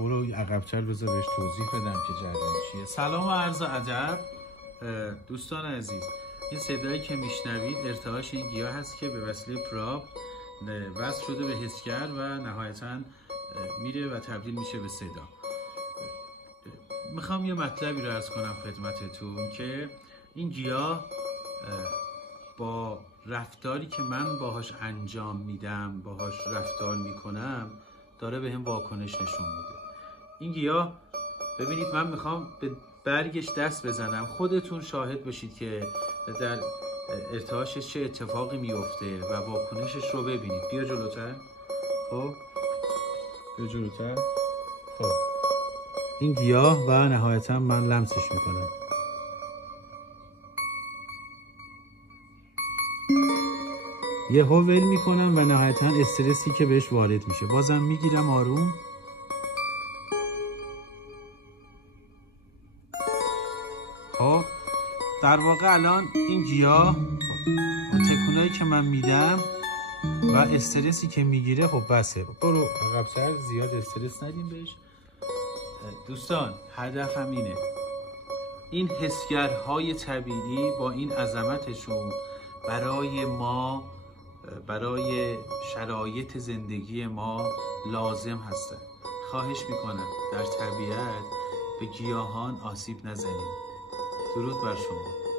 برو عقب‌تر بذار بهش توضیح بدم که جریان چیه. سلام و عرض ادب دوستان عزیز. این صدایی که میشنوید ارتعاش این گیاه هست که به وسیله پراب وصل شده به حسگر و نهایتاً میره و تبدیل میشه به صدا. میخوام یه مطلبی رو عرض کنم خدمتتون که این گیاه با رفتاری که من باهاش انجام میدم، باهاش رفتار میکنم، داره به هم واکنش نشون میده. این گیاه ببینید، من میخوام به برگش دست بزنم، خودتون شاهد باشید که در ارتعاشش چه اتفاقی میفته و واکنشش رو ببینید. بیا جلوتر. خب بیا جلوتر. خب این گیاه و نهایتا من لمسش میکنم. یه ها ول میکنم و نهایتا استرسی که بهش وارد میشه بازم میگیرم آروم. خب در واقع الان این گیاه با تکونایی که من میدم و استرسی که میگیره خب بسه. برو عقب‌تر، زیاد استرس ندیم بهش. دوستان هدفم اینه، این حسگرهای طبیعی با این عظمتشون برای ما، برای شرایط زندگی ما لازم هستن. خواهش میکنم در طبیعت به گیاهان آسیب نزنیم. درود بر شما.